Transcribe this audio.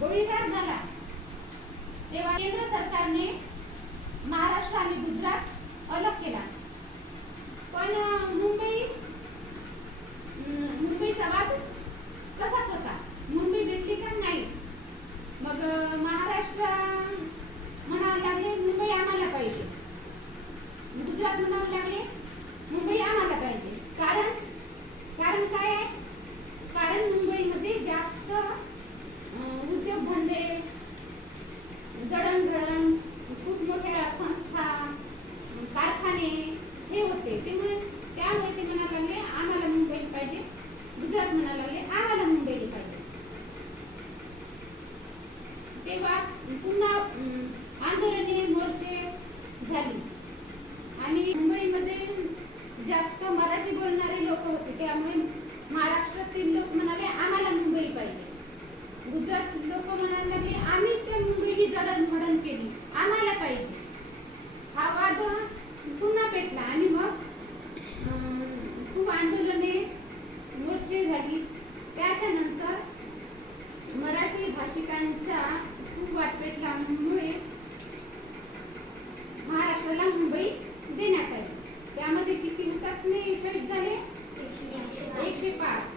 गोळीबार झाला तेव्हा केंद्र सरकारने महाराष्ट्र आणि गुजरात अलग केला, पण मुंबईचा वाद तसाच होता. मुंबई भेटली का नाही. मग महाराष्ट्र म्हणायला लागले मुंबई आम्हाला पाहिजे, गुजरात म्हणायला लागले मुंबई आम्हाला पाहिजे. कारण काय आहे? कारण मुंबईमध्ये जास्त उद्योगधंदे, जडणघडण, खूप मोठ्या संस्था, कारखाने हे होते. त्यामुळे ते म्हणायला लागले आम्हाला मुंबई पाहिजे. गुजरात म्हणायला लागले आम्हाला मुंबई पाहिजे. तेव्हा पुन्हा आंदोलने, मोर्चे झाली आणि मुंबईमध्ये जास्त मराठी बोलणारे लोक होते. त्यामुळे महाराष्ट्रातील लोक म्हणाले आम्हाला मुंबई पाहिजे. गुजरात लोक म्हणायला लागले आम्ही त्या मुंबईची जडणघडण केली, आम्हाला पाहिजे. हा वाद पुन्हा पेटला आणि मग खूप आंदोलने, मोर्चे झाली. त्याच्यानंतर मराठी भाषिकांचा खूप वाद पेटल्यामुळे महाराष्ट्राला मुंबई देण्यात आली. त्यामध्ये किती हुतात्मे शहीद झाले? 105.